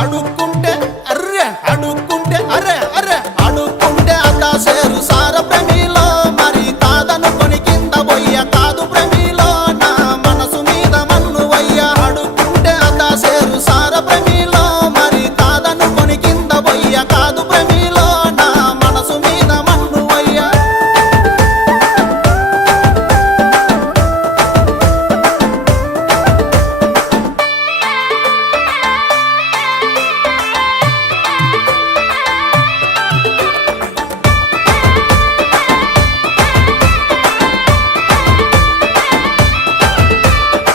అడుక్కుంటే అర్రె అడుక్కుంటే అరే అరే అడుక్కుంటే అత్తా సేరు సార ప్రేమిలో మరి కాదనుకొని కింద పోయ్య కాదు ప్రేమిలో నా మనసు మీద మన్ను వయ్య అడుక్కుంటే అత్తా సేరు సార ప్రేమిలో మరి కాదనుకొని కింద పోయ్య కాదు ప్రేమిలో నా మనసు మీద మన్ను వయ్య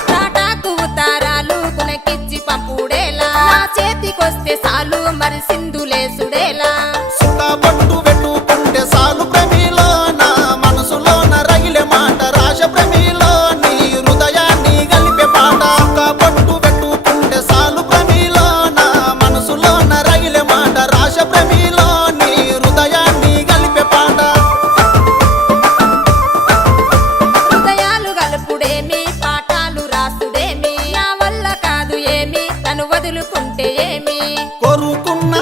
తాటాకు ఉతారాలు కునకిచ్చి పంపుడేలా నా చేతికొస్తే సాలు మరి సింధులేసుడేలా సుఖపట్టు పెట్టుకుంటే సాలు ప్రేమిలో నా మనసులోన రగిలే మాట రాశ ప్రేమిలో నీ హృదయాన్ని గలిపే పాట సుఖపట్టు పెట్టుకుంటే సాలు ప్రేమిలో నా మనసులోన రగిలే మాట రాశ ప్రేమిలో నీ హృదయాన్ని గలిపే పాట హృదయాలు గలుపుడేమి పాఠాలు రాసుడేమి నా వల్ల కాదు ఏమి తను వదులుకుంటే ఏమి కొరుకున్న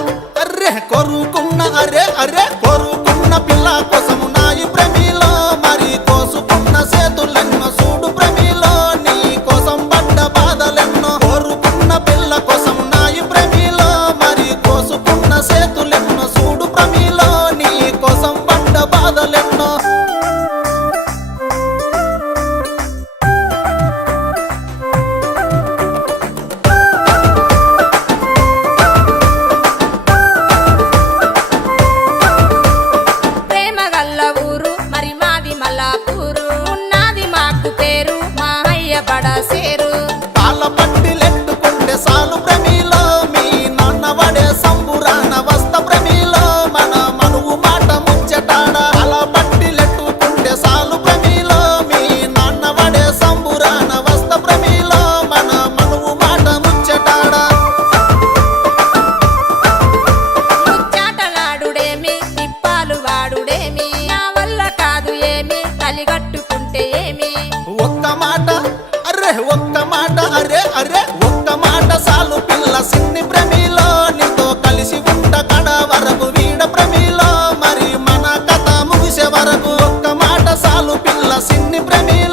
అరే అరే కొరుకున్న పిల్ల కోసము నాయి ప్రేమిలో మరి కోసుకున్న చేతులెన్నో చూడు ప్రేమిలో నీ కోసం పడ్డ బాధలెన్నో కోరుకున్న పిల్ల కోసం నాయి ప్రేమిలో మరి కోసుకున్న చేతులెన్నో చూడు ప్రేమిలో నీ కోసం పడ్డ బాధలెన్నో ప్రేమ గల్ల ఊరు మరి మాది మల్లాపూరు ఉన్నది మాకు పేరు మా అయ్య బడసేరు పాల పట్టిలెట్టుకుంటే సాలు ప్రేమిలో మీ నాన్న వడే సంబురాన వస్త ప్రేమిలో మన మనువు మాట ముచ్చటాడ పాల పట్టిలెట్టుకుంటే సాలు ప్రేమిలో మీ నాన్న వడే సంబురాన వస్త ప్రేమిలో మన మనువు మాట ముచ్చటాడ ముచ్చాటలాడుడేమి తిప్పాలు వాడుడేమి నా వల్ల కాదు ఏమి కలిగట్టుకుంటే ఏమి ఒక్క మాట అరే అరే ఒక్క మాట సాలు పిల్ల సిన్ని ప్రేమిలో నీతో కలిసి ఉంట కడ వరకు వీడ ప్రేమిలో మరి మన కథ ముగిసే వరకు ఒక్క మాట సాలు పిల్ల సిన్ని ప్రేమిలో